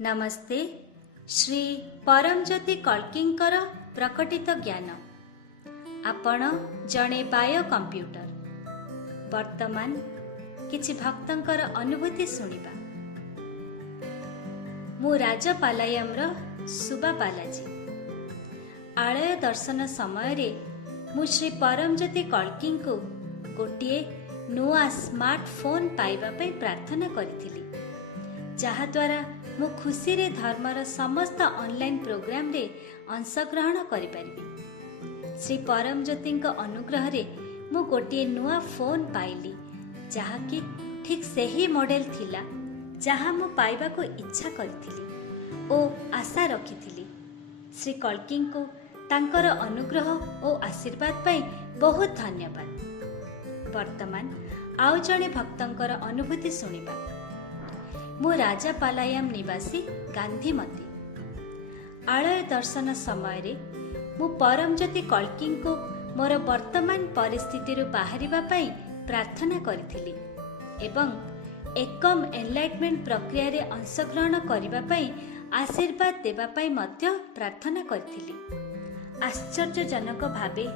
नमस्ते। श्री परमज्योति कल्किंकर प्रकटित ज्ञान। आपण जड़े बायो कंप्यूटर। वर्तमान किछि भक्तंकर अनुभूति सुनिबा। मु राजपालायम्र सुबा बालाजी। आलय दर्शन समय रे मु श्री परमज्योति कल्किं को गोटे नुआ स्मार्टफोन पाइबा पई प्रार्थना करिथिली, जहा द्वारा मु खुशी रे धर्मर समस्त ऑनलाइन प्रोग्राम रे अंशग्रहण करिपारिबी। श्री परमज्योति अनुग्रह रे मु गोटे नुआ फोन पाइली, जहा कि ठीक सही मॉडल थिला जहा मु पाइबा को इच्छा करथिली ओ आशा रखिथिली। श्री कल्किं को तांकर अनुग्रह और आशीर्वाद पाई बहुत धन्यवाद। वर्तमान आउ जणे भक्तंकर अनुभूति सुनिबा। मु राजापालायम निवासी गांधीमती। आलय दर्शन समय रे मु परमज्योति कल्किं को मोर वर्तमान परिस्थिति बाहरिबा पई प्रार्थना करिथिली एवं एकम एनलाइटमेंट प्रक्रिया रे अंशग्रहण करिबा पई आशीर्वाद देबा पई मध्य प्रार्थना करिथिली। आश्चर्यजनक भावे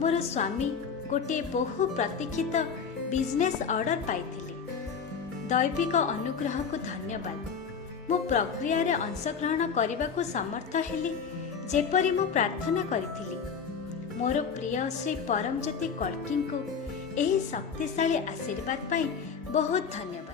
मोर स्वामी गोटे बहु प्रतीक्षित बिजनेस ऑर्डर पाइथिले। दैविक अनुग्रह को धन्यवाद। मु प्रक्रिया रे अंशग्रहण करने को समर्थ हेली जेपरी मु प्रार्थना करिथिली। मोर प्रिय श्री परमज्योति कल्किं को एही शक्तिशाली आशीर्वाद पाई बहुत धन्यवाद।